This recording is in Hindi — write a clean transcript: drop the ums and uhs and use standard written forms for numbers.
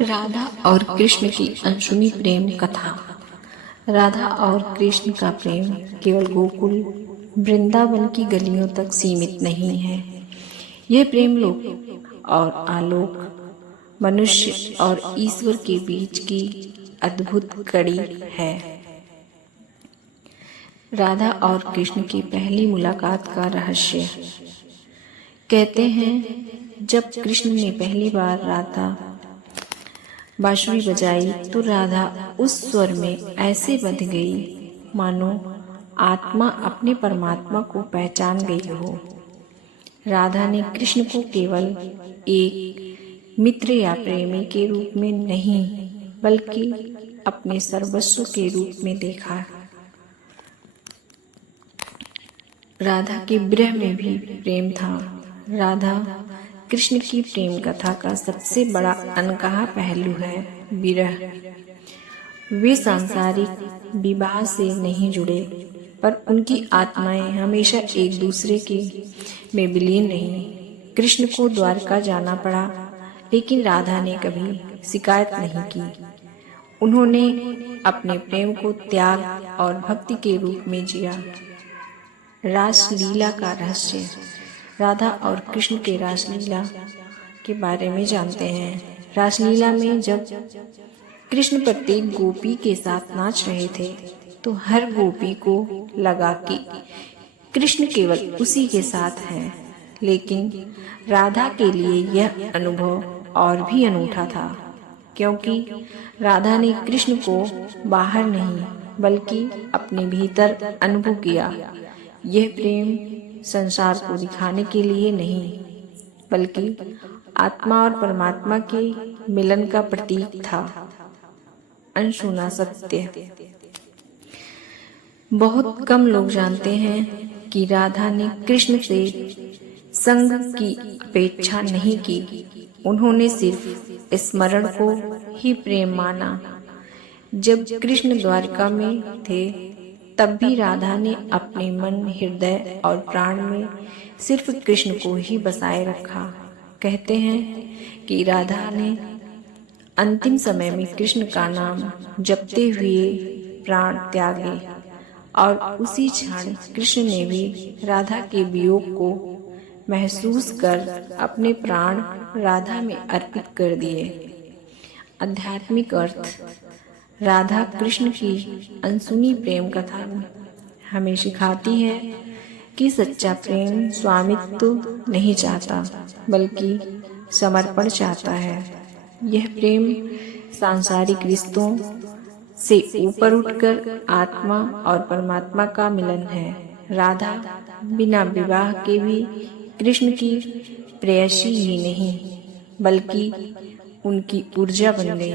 राधा और कृष्ण की अनसुनी प्रेम कथा। राधा और कृष्ण का प्रेम केवल गोकुल वृंदावन की गलियों तक सीमित नहीं है। यह प्रेम लोक और आलोक, मनुष्य और ईश्वर के बीच की अद्भुत कड़ी है। राधा और कृष्ण की पहली मुलाकात का रहस्य। कहते हैं जब कृष्ण ने पहली बार राधा बांसुरी बजाई तो राधा उस स्वर में ऐसे बंध गई मानो आत्मा अपने परमात्मा को पहचान गई हो। राधा ने कृष्ण को केवल एक मित्र या प्रेमी के रूप में नहीं बल्कि अपने सर्वस्व के रूप में देखा। राधा के विरह में भी प्रेम था। राधा कृष्ण की प्रेम कथा का सबसे बड़ा अनकहा पहलू है विरह। वे सांसारिक विवाह से नहीं जुड़े, पर उनकी आत्माएं हमेशा एक दूसरे के में विलीन रहीं। कृष्ण को द्वारका जाना पड़ा, लेकिन राधा ने कभी शिकायत नहीं की। उन्होंने अपने प्रेम को त्याग और भक्ति के रूप में जिया। रासलीला का रहस्य। राधा और कृष्ण के रासलीला के बारे में जानते हैं। रासलीला में जब कृष्ण प्रत्येक गोपी के साथ नाच रहे थे तो हर गोपी को लगा कि कृष्ण केवल उसी के साथ हैं, लेकिन राधा के लिए यह अनुभव और भी अनूठा था, क्योंकि राधा ने कृष्ण को बाहर नहीं बल्कि अपने भीतर अनुभव किया। यह प्रेम संसार को दिखाने के लिए नहीं बल्कि आत्मा और परमात्मा के मिलन का प्रतीक था। अनसुना सत्य। बहुत कम लोग जानते हैं कि राधा ने कृष्ण से संग की अपेक्षा नहीं की। उन्होंने सिर्फ स्मरण को ही प्रेम माना। जब कृष्ण द्वारका में थे तब भी राधा ने अपने मन, हृदय और प्राण में सिर्फ कृष्ण को ही बसाए रखा। कहते हैं कि राधा ने अंतिम समय में कृष्ण का नाम जपते हुए प्राण त्यागे और उसी क्षण कृष्ण ने भी राधा के वियोग को महसूस कर अपने प्राण राधा में अर्पित कर दिए। आध्यात्मिक अर्थ। राधा कृष्ण की अनसुनी प्रेम कथा हमें सिखाती है कि सच्चा प्रेम स्वामित्व नहीं चाहता बल्कि समर्पण चाहता है। यह प्रेम सांसारिक रिश्तों से ऊपर उठकर आत्मा और परमात्मा का मिलन है। राधा बिना विवाह के भी कृष्ण की प्रेयसी ही नहीं बल्कि उनकी ऊर्जा बन गई।